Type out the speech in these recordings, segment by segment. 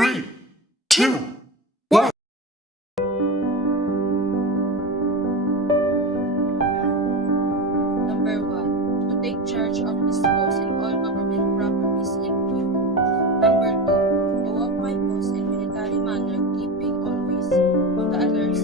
3, 2, 1. Number 1. To take charge of dispose in all government properties in view. Number 2. To walk my post in military manner, keeping always on the alert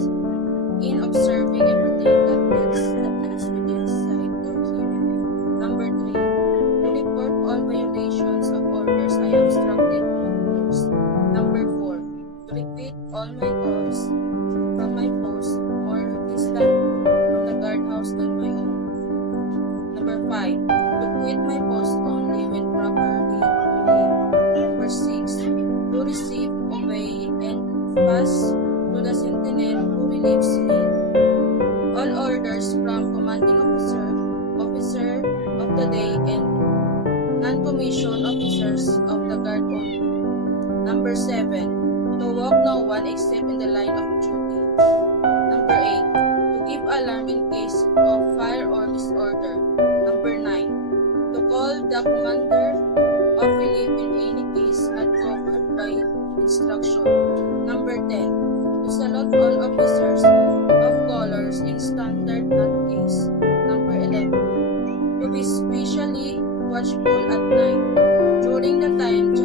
in observing everything that takes place within sight or hearing. Number 3. To report all violations of orders I have instructed to enforce. Number 4. To repeat all my calls from my post more distant from the guardhouse than my own. Number 5. To quit my post only when properly relieved. Number 6. To receive, obey, and pass to the sentinel who relieves me all orders from commanding officer of the day, and non-commissioned officers of the guard only. Number 7. To walk no one except in the line of duty. Number 8. To give alarm in case of fire or disorder. Number 9. To call the commander of relief in any case not covered by instruction. Number 10. To salute all officers of colors in standard not case. Number 11. To be specially watchful at night during the time to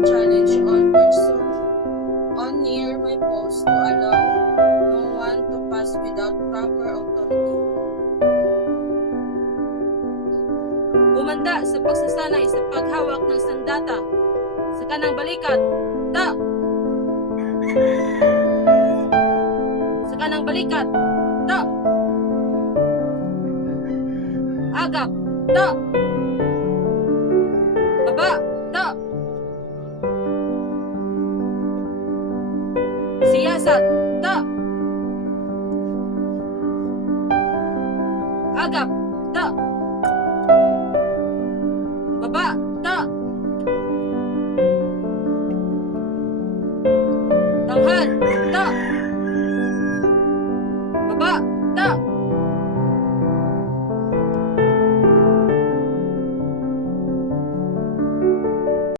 challenge all person on near my post to allow no one to pass without proper authority. Umanda sa pagsasanay sa paghawak ng sandata sa kanang balikat, da! Sa kanang balikat, da! Agap, da! Baba, da! Siyasat, da! Agap, da! Baba, da! Tanghal, da! Baba, da!